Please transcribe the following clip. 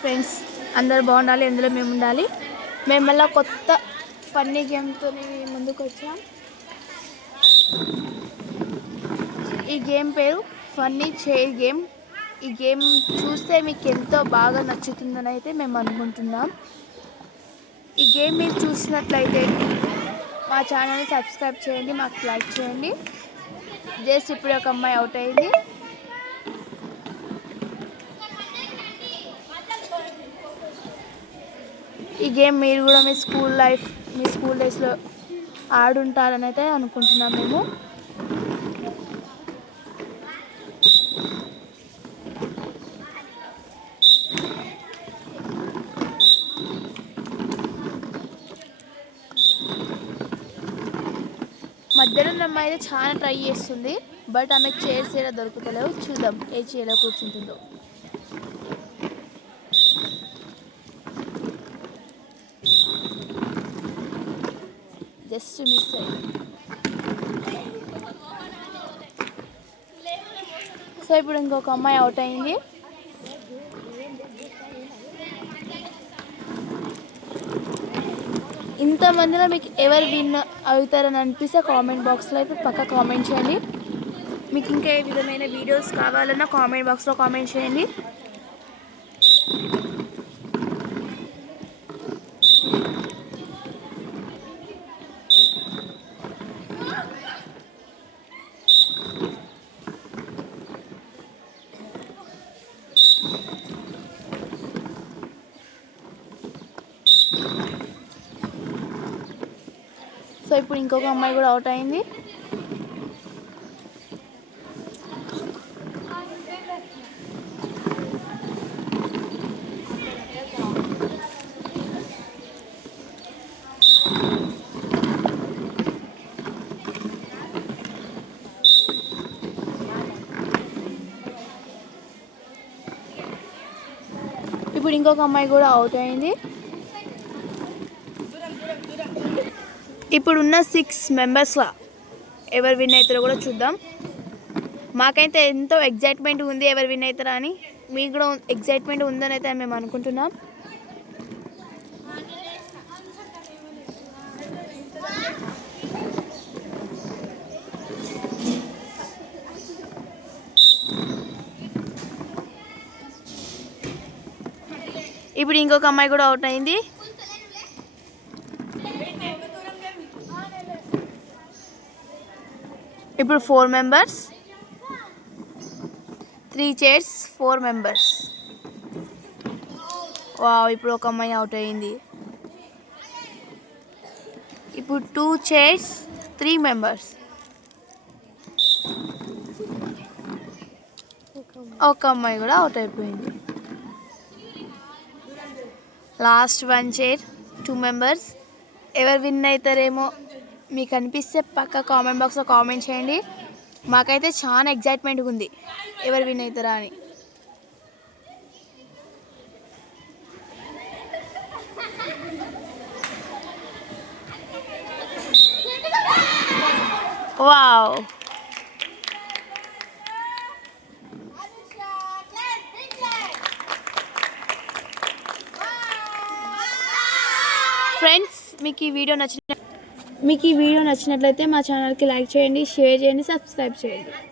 ఫ్రెండ్స్ అందరూ బాగుండాలి, అందులో మేము ఉండాలి. మేము మళ్ళీ కొత్త ఫన్నీ గేమ్తో ముందుకు వచ్చాం. ఈ గేమ్ పేరు ఫన్నీ చైర్ గేమ్. ఈ గేమ్ చూస్తే మీకు ఎంతో బాగా నచ్చుతుందని అయితే మేము అనుకుంటున్నాం. ఈ గేమ్ మీరు చూసినట్లయితే మా ఛానల్ని సబ్స్క్రైబ్ చేయండి, మాకు లైక్ చేయండి. జస్ట్ ఇప్పుడు ఒక అమ్మాయి అవుట్ అయింది. ఈ గేమ్ మీరు కూడా మీ స్కూల్ డేస్లో ఆడుంటారని అయితే అనుకుంటున్నాం మేము. మధ్యలో ఉన్న అమ్మాయి అయితే చాలా ట్రై చేస్తుంది, బట్ ఆమెకు చైర్స్ ఏడా దొరుకుతలేవు. చూద్దాం ఏ చైర్లో కూర్చుంటుందో. జస్ట్ మిస్ అయ్యింది. సో ఇప్పుడు ఇంకొక అమ్మాయి అవుట్ అయింది. ఇంతమందిలో మీకు ఎవరు విన్ అవుతారని అనిపిస్తే కామెంట్ బాక్స్లో అయితే పక్కా కామెంట్ చేయండి. మీకు ఇంకా ఏ విధమైన వీడియోస్ కావాలన్నా కామెంట్ బాక్స్లో కామెంట్ చేయండి. సో ఇప్పుడు ఇంకొక అమ్మాయి కూడా అవుట్ అయింది. ఇప్పుడు ఇంకొక అమ్మాయి కూడా అవుట్ అయింది. ఇప్పుడున్న 6 మెంబర్స్లో ఎవరు విన్ అవుతారో కూడా చూద్దాం. మాకైతే ఎంతో ఎగ్జైట్మెంట్ ఉంది ఎవరు విన్ అవుతారా అని. మీకు కూడా ఎగ్జైట్మెంట్ ఉందని అయితే మేము అనుకుంటున్నాం. ఇప్పుడు ఇంకొక అమ్మాయి కూడా అవుట్ అయింది. ఇప్పుడు 4 మెంబర్స్, 3 చైర్స్, 4 మెంబర్స్. వావ్, ఇప్పుడు ఒక అమ్మాయి అవుట్ అయింది. ఇప్పుడు 2 చైర్స్, 3 మెంబర్స్. ఒక అమ్మాయి కూడా అవుట్ అయిపోయింది. లాస్ట్ 1 చైర్, 2 మెంబర్స్. ఎవరు విన్ అవుతారేమో మీకు అనిపిస్తే పక్క కామెంట్ బాక్స్లో కామెంట్ చేయండి. మాకైతే చాలా ఎగ్జైట్మెంట్గా ఉంది ఎవరు విన్ అవుతారా అని. వావ్, ఫ్రెండ్స్ మీకు ఈ వీడియో నచ్చినట్లయితే మా ఛానల్కి లైక్ చేయండి, షేర్ చేయండి, సబ్స్క్రైబ్ చేయండి.